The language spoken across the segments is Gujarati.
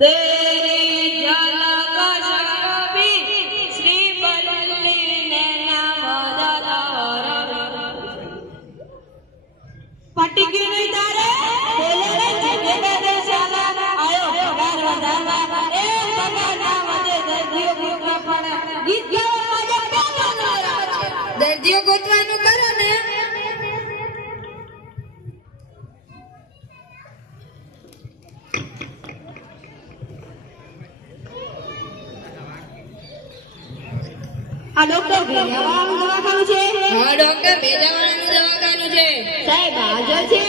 तेरी झलक शक्ति श्री बल्ली नैना मददार पटकी नहीं तारे बोले रे जगत दे साला आयो पगार વધારવા એ પગારના વધે દર્દીઓ ગોતવા પડે ગીત ગાવા માટે પેલો દર્દીઓ ગોતવાનું કરો ને આ ડોક્ટર ભેજાવાળાનું દવાખાનું છે હા ડોક્ટર ભેજાવાળાનું દવાખાનું છે સાહેબ હાજર છે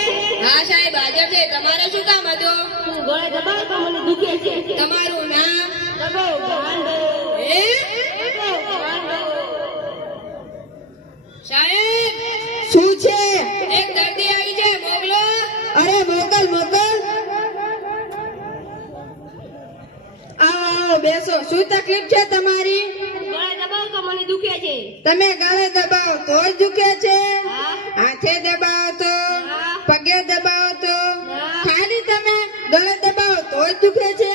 હા સાહેબ હાજર છે તમારે શું કામ હતું તું ગળે દબાવ તો મને દુખે છે તમારું નામ દબાવ ગાંડો એ દબાવ ગાંડો સાહેબ શું છે એક દર્દી આવી છે મોકલો અરે મોકલ મોકલ આવો બેસો શું તકલીફ છે તમારી ગળે દબાવ તો મને દુખે છે તમે ગળે દબાવ તો જ દુખે છે હાથે દબાવ તો પગે દબાવ તો ખાલી તમે ગળે દબાવ તો જ દુખે છે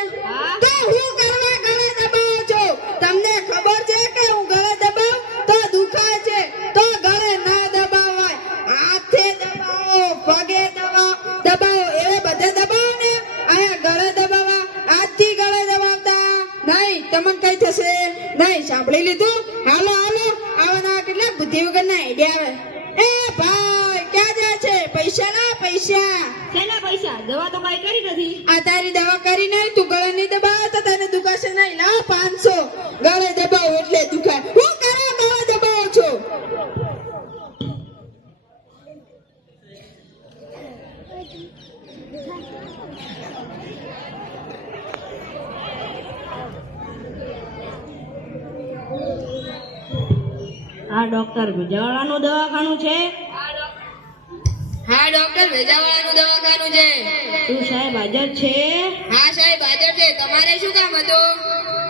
તો હું કરવા ગળે દબાવ છો તમને ખબર છે કે હું ગળે દબાવ તો દુખાય છે તો ગળે ના દબાવાય હાથે દબાવો પગે દબાવો એ બધે દબાવો ને આ ગળે દબાવવા આજથી ગળે દબાવતા નહીં તમને કઈ થશે નહીં સાંભળી લીધું હાલો હાલો આવાના કેટલા બુદ્ધિ વગરના આઈડિયા આવે એ ભાઈ ક્યાં જાય છે પૈસા ના પૈસા શેના પૈસા દવા તો કઈ કરી નથી આ તારી દવા કરી નહીં તું ગળે નહીં દબાવ તો તને દુખાશે નહીં લાવ 500 ગળે દબાવ એટલે દુખાય હું કરે ગળે દબાવો છો આ ડોક્ટર ભેજાવાળાનું દવાખાનું છે હા ડોક્ટર ભેજાવાળાનું દવાખાનું છે તું સાહેબ હાજર છે હા સાહેબ હાજર છે તમારે શું કામ હતું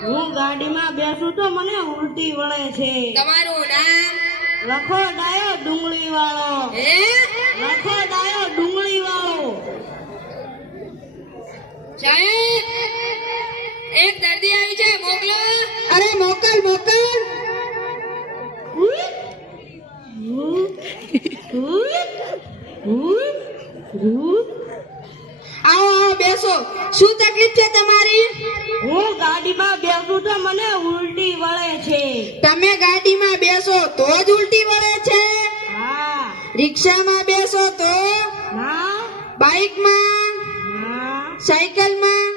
હું ગાડીમાં બેસું તો મને ઉલટી વળે છે તમારું નામ લખો ડાયો ડુંગળી વાળો હે લખો ડાયો ડુંગળી વાળો સાહેબ એક દર્દી આવી છે મોકલો અરે મોકલ મોકલ આવો બેસો શું તકલીફ છે તમારી હું ગાડીમાં બેસું તો મને ઉલટી વળે છે તમે ગાડીમાં બેસો તો જ ઉલટી વળે છે હા રિક્ષામાં બેસો તો ના બાઇકમાં ના સાયકલમાં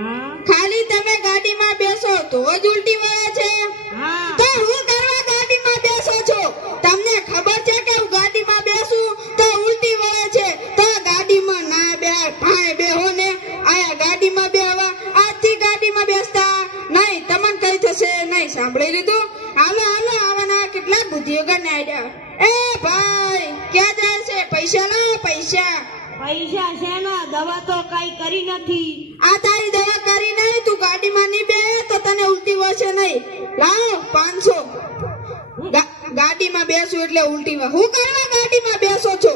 ના ખાલી તમે ગાડીમાં બેસો તો જ ઉલટી વળે છે હા તો હું કરવા ગાડીમાં બેસો છો તમને ખબર છે કે હું ગાડીમાં બેસું તો ઉલટી વળે છે તો ગાડીમાં ના ભાઈ બેહો ને આયા ગાડીમાં બેહવા આજથી ગાડીમાં બેસતા નહીં તમને કઈ થશે નહીં સાંભળી લીધું હાલો હાલો આવાના કેટલા બુદ્ધિ વગરના આઈડિયા એ ભાઈ ક્યાં જાય છે પૈસા લાવો પૈસા પૈસા શેના દવા તો કઈ કરી નથી આ તારી દવા કરી નહીં તું ગાડીમાં નહીં બે તો તને ઉલટી વળશે નહીં લાવો 500 ગાડીમાં બેસું એટલે ઉલટી વળે હું કરવા ગાડીમાં બેસો છો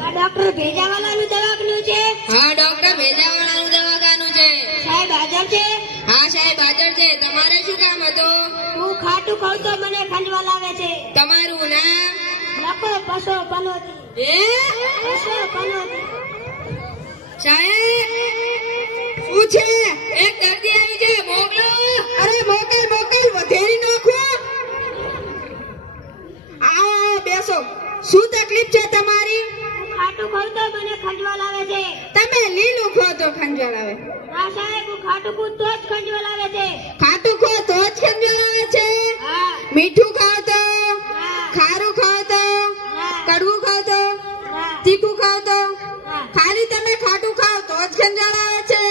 આ ડોક્ટર ભેજાવાળાનું દવાખાનું છે હા ડોક્ટર ભેજાવાળાનું દવાખાનું છે સાહેબ હાજર છે હા સાહેબ હાજર છે તમારે શું કામ હતું હું ખાટું ખાઉં તો મને ખંજવા લાગે છે તમારું નામ લખો પસો પનોતી હે પસો પનોતી સાહેબ શું છે એક દર્દી આવી છે મોકલો અરે મોકલ મોકલ વધેરી નાખો આવો બેસો શું તકલીફ છે તમારી ખાટું ખાઉં તો મને ખંજવા લાગે છે તમે લીલું ખો તો ખંજવા લાવે ના સાહેબ હું ખાટું ખાઉં તો જ ખંજવા લાગે છે ખાટું ખો તો જ ખંજવા લાગે છે હા મીઠું ખાવ તો ખારું ખાવ તો કડવું ખાવ તો તીખું ખાવ તો ખાલી તમે ખાટું ખાવ તો જ ખંજવા લાગે છે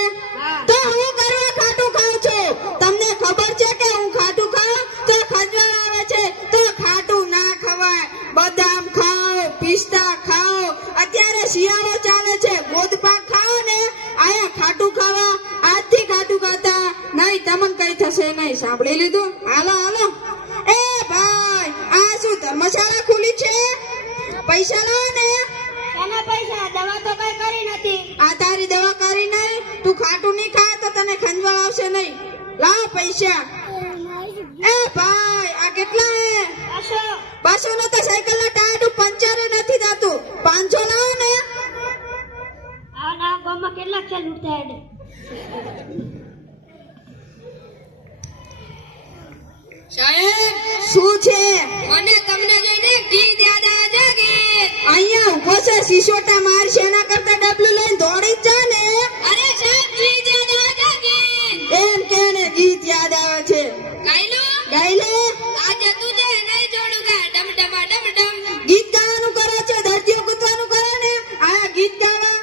તો હું કરવા ખાટું ખાવ છો તમને ખબર છે કે હું ખાટું ખાવ તો ખંજવા આવે છે તો ખાટું ના ખવાય બદામ ખાઓ પિસ્તા ખાઓ અત્યારે શિયાળો ચાલે છે ગોદપાક ખાઓ ને આયા ખાટું ખાવા આજથી ખાટું ખાતા નહીં તમને કઈ થશે નહીં સાંભળી લીધું હાલો હાલો એ પૈસા લો ને. એના પૈસા? દવા તો કઈ કરી નથી. આ તારી દવા કરી નહીં. તું ખાટું નહીં ખા તો તને ખંજવાળ આવશે નહીં. લાવ પૈસા. એ ભાઈ આ કેટલા હે? 200 નો તો સાયકલ ના ટાયર પંચર નથી થતું. 500 લાવો ને. આ ના ગામમાં કેટલા છે લૂંટા હેડ? સાહેબ શું છે? મને તમને જોઈને ગીત યાદ આવે છે કે અહીંયા ઉભો છે સિસોટા મારશે એના કરતા ડબલું લઈને દોડી જ જા ને. અરે સાહેબ ગીત યાદ આવે છે કે એમ કેને ગીત યાદ આવે છે. ગાયલો ગાઈ લે. આજે તુજે નહીં જોડુંગા ડમ ડમા ડમ ડમ. ગીત ગાવાનું કરે છે, દર્દીઓ ગુતવાનું કરે ને. આ ગીત ગાવા.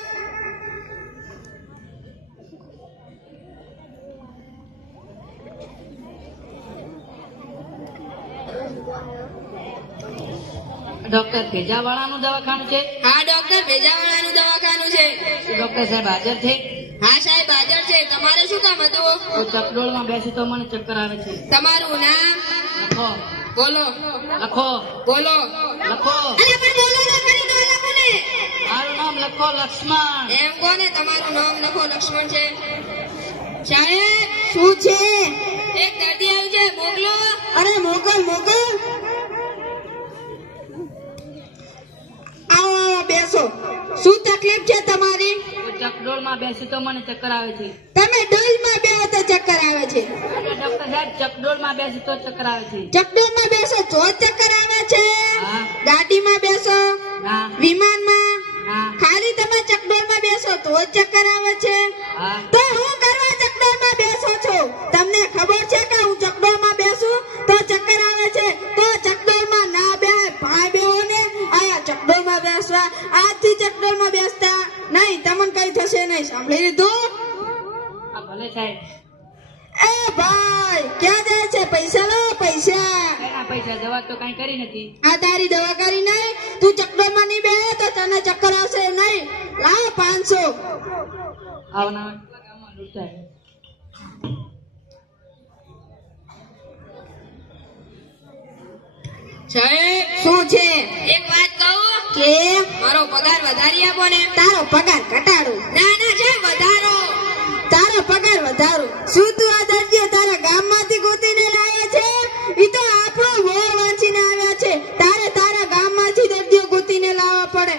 ડોક્ટર ભેજાવાળાનું દવાખાનું છે? હા ડોક્ટર ભેજાવાળાનું દવાખાનું છે. ડોક્ટર સાહેબ હાજર છે? હા સાહેબ હાજર છે. તમારે શું કામ હતું? હું ચકડોળમાં બેસી તો મને ચક્કર આવે છે. તમારું નામ લખો બોલો. લખો બોલો. લખો. અરે પણ બોલો તો ખરી તો લખો ને. મારું નામ લખો લક્ષ્મણ. એમ કોને તમારું નામ લખો લક્ષ્મણ છે. સાહેબ શું છે? એક દર્દી આવ્યું છે મોકલો. અરે મોકલ મોકલ. આવો આવો બેસો. શું તકલીફ છે તમારી? હું ચકડોળમાં બેસી તો મને ચક્કર આવે છે. તમે ડોલમાં બેહો તો ચક્કર આવે છે. અરે ડોક્ટર સાહેબ ચકડોળમાં બેસી તો ચક્કર આવે છે. ચકડોળમાં બેસો તો ચક્કર આવે છે. હા. ગાડીમાં બેસો, ના વિમાનમાં, ના. ખાલી તમે ચકડોળમાં બેસો તો જ ચક્કર આવે છે. હા. તો હું કરવા ચકડોળમાં બેસો છો? તમને ખબર છે કે હું ચકડોળમાં બેસું તો ચક્કર આવે છે? તો ચકડોળમાં ના બેહાય. ભાઈ બેહો ને આયા ચકડોળમાં બેસવા. આજથી ચકડોળમાં બેસતા નહીં. તમને કઈ થશે નહીં. સાંભળી લીધું? હા ભલે સાહેબ. એ ભાઈ ક્યાં જાય છે? પૈસા લો પૈસા. એના પૈસા દવા તો કઈ કરી નથી. આ તારી દવા કરી નહીં. તું ચક્કરમાં નહીં બેહે તો તને ચક્કર આવશે નહીં. લાવ 500. આવના ગામમાં લૂંટાય. સાહેબ શું છે? એક વાત કહું. કે મારો પગાર વધારી આપો ને. તારો પગાર ઘટાડો. ના ના સાહેબ વધારો. તારો પગાર વધારો. શું તું આ દર્દીઓ તારા ગામમાંથી ગોતીને લાવ્યા છે? ઈ તો આપણો વોર વાંચીને આવ્યા છે. તારે તારા ગામમાંથી દર્દીઓ ગોતીને લાવવા પડે.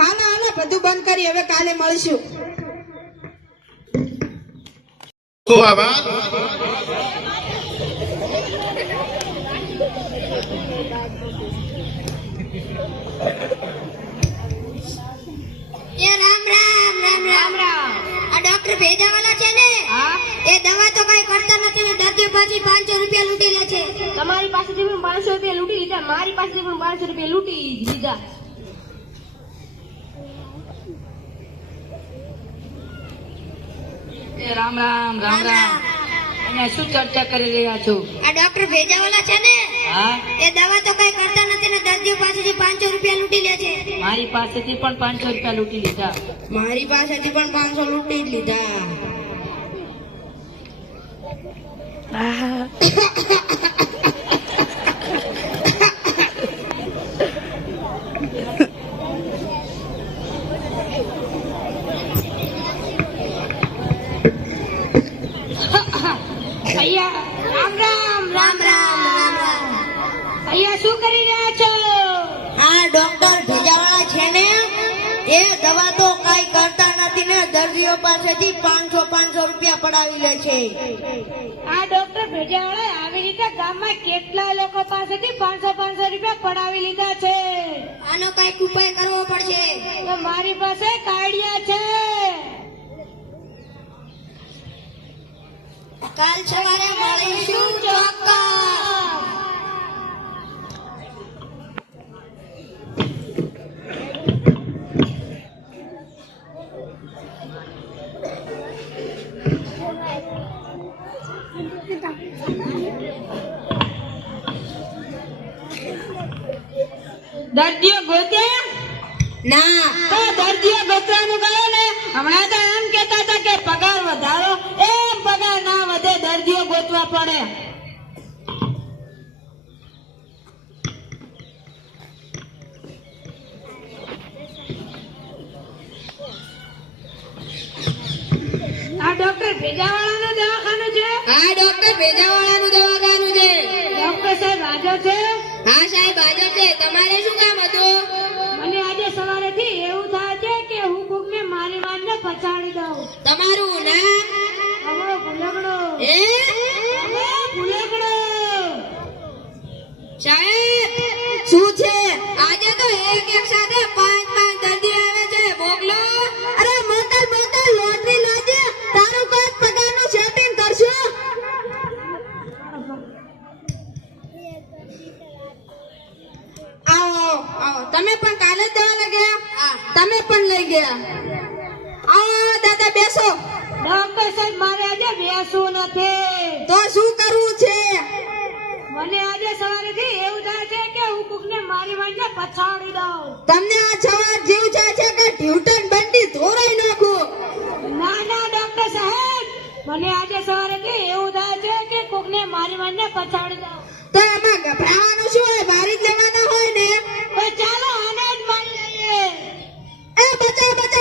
હાલો હાલો બધું બંધ કરી. હવે કાલે મળશું. એ રામ રામ રામ રામ રામ. આ ડોક્ટર ભેજાવાલા છે ને? હા. એ દવા તો કઈ કરતા નથી ને દર્દીઓ પાછી 500 રૂપિયા લૂંટી લે છે. તમારી પાસેથી પણ 500 રૂપિયા લૂંટી લીધા. મારી પાસેથી પણ 500 રૂપિયા લૂંટી લીધા. એ રામ રામ રામ રામ. અને શું ચર્ચા કરી રહ્યા છો? આ ડોક્ટર ભેજાવાલા છે ને? હા. એ દવા તો કઈ કરતા નથી ને દર્દીઓ પાસેથી 500 રૂપિયા લૂંટી લે છે. મારી પાસેથી પણ 500 રૂપિયા લૂંટી લીધા. મારી પાસેથી પણ 500 લૂંટી જ લીધા. અહીંયા રામ રામ રામ રામ રામ રામ. અહીંયા શું કરી રહ્યા છો? આ ડોક્ટર ભેજાવાળા છે ને એ દવા તો કઈ કરતા નથી ને દર્દીઓ પાસેથી 500 રૂપિયા પડાવી લે છે. આ ડોક્ટર ભેજાવાળા આવી રીતે ગામમાં કેટલા લોકો પાસેથી 500 રૂપિયા પડાવી લીધા છે. આનો કઈક ઉપાય કરવો પડશે. તો મારી પાસે એક આઈડિયા છે. કાલ સવારે મળીશું ચોક્કસ. દર્દીઓ ગોત્યા? ના તો દર્દીઓ ગોતવાનું ગયો ને. હમણાં તો એમ કહેતા હતા કે પગાર વધારો. એમ પગાર ના વધે, દર્દીઓ ગોતવા પડે. ભેજાવાળાનું દવાખાનું છે? હા ડોક્ટર ભેજાવાળાનું દવાખાનું છે. ડોક્ટર સાહેબ હાજર છે? હા સાહેબ હાજર છે. તમારે શું કામ હતું? મને આજે સવારેથી એવું થાય છે કે હું કોકને મારી વાતને પછાડી દઉં. તમારું નામ? અમારો ભૂલકડો. એ અમારો ભૂલકડો. સાહેબ શું છે? આજે તો એક સાથે 5 દર્દી આવે છે. મોકલો. અરે મોકલ લોટરી લાજે. તારું કોઈ પગારનું સેટિંગ કરશું. આવો તમે પણ કાલે જ દવા લગ્યા? તમે પણ લઈ ગયા? આવો દાદા બેસો. ડોક્ટર સાહેબ મારે આજે બેસવું નથી. તો શું કરવું છે? મને આજે સવારેથી એવું થાય છે કે હું કોકને મારી વાતને પછાડી દઉં. તમને આ છવાટ જેવું થાય છે કે ટ્યુટન બંટી ધોરાઈ નાખું? ના ડોક્ટર સાહેબ, મને આજે સવારેથી એવું થાય છે કે કોકને મારી વાતને પછાડી દઉં. તો એમાં ગભરાવાનું શું હોય? મારી જ લેવાના હોય ને. તો ચાલો આને જ મારી લઈએ. એ બચાવ વાગે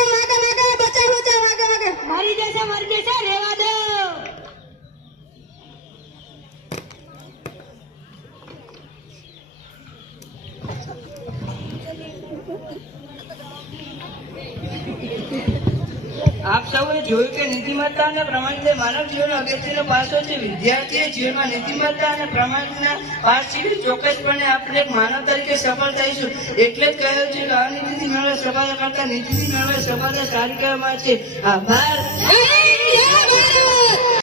બચાવ વાગે. મરી જશે રેવા દો. આપ સૌએ જોયું કે નીતિમત્તા અને પ્રમાણિકતા માનવ જીવનનો અગત્યનો પાસો છે. વિદ્યાર્થીએ જીવનમાં નીતિમત્તા અને પ્રમાણિકના પાસ શીખી ચોક્કસપણે આપણે એક માનવ તરીકે સફળ થઈશું. એટલે જ કહ્યું છે કે અનીતિથી મેળવે સફળતા કરતા નીતિથી મેળવે સફળતા સારી કહેવામાં છે. આભાર.